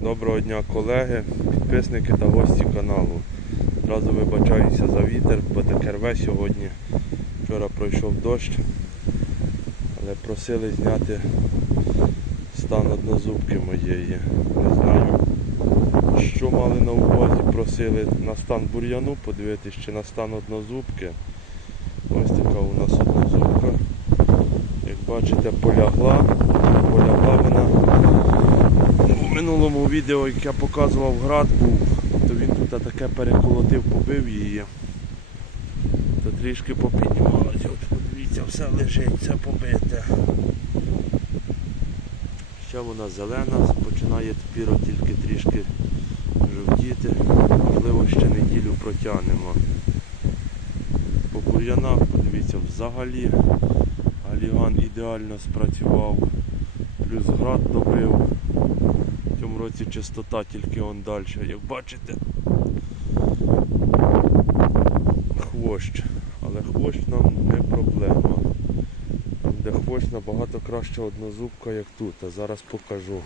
Доброго дня колеги, підписники та гості каналу. Одразу вибачаюся за вітер, бо таке рве сьогодні. Вчора пройшов дощ, але просили зняти стан однозубки моєї. Не знаю, що мали на увазі, просили на стан бур'яну подивитись чи на стан однозубки. Ось така у нас однозубка. Як бачите, полягла. Полягла вона. У минулому відео, як я показував град був, то він тут таке переколотив, побив її. То трішки попіднімалося. От подивіться, все лежить, все побите. Ще вона зелена, починає тепер тільки трішки жовтіти. Можливо, ще неділю протягнемо. По бур'янах, подивіться, взагалі Галіган ідеально спрацював. Плюс град добив. Цьому році чистота тільки он далі. Як бачите, хвощ. Але хвощ нам не проблема. Там, де хвощ набагато краще однозубка, як тут. А зараз покажу.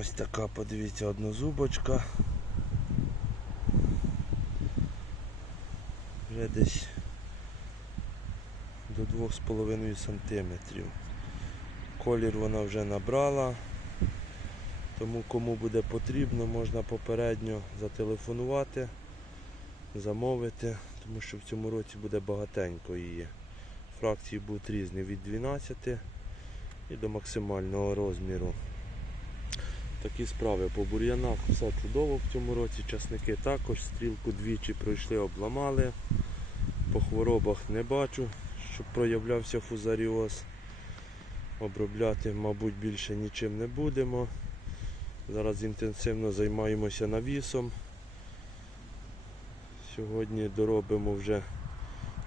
Ось така, подивіться, однозубочка. Вже десь до 2,5 сантиметрів. Колір вона вже набрала. Тому кому буде потрібно, можна попередньо зателефонувати, замовити, тому що в цьому році буде багатенько її. Фракції будуть різні від 12 і до максимального розміру. Такі справи по бур'янах все чудово в цьому році. Часники також стрілку двічі пройшли, обламали. По хворобах не бачу, щоб проявлявся фузаріоз. Обробляти, мабуть, більше нічим не будемо. Зараз інтенсивно займаємося навісом. Сьогодні доробимо вже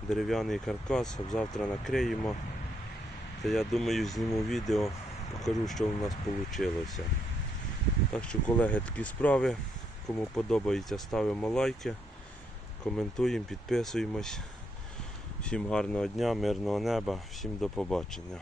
дерев'яний каркас, а завтра накриємо. Та я думаю, зніму відео, покажу, що у нас вийшло. Так що, колеги, такі справи. Кому подобається, ставимо лайки, коментуємо, підписуємось. Всім гарного дня, мирного неба, всім до побачення.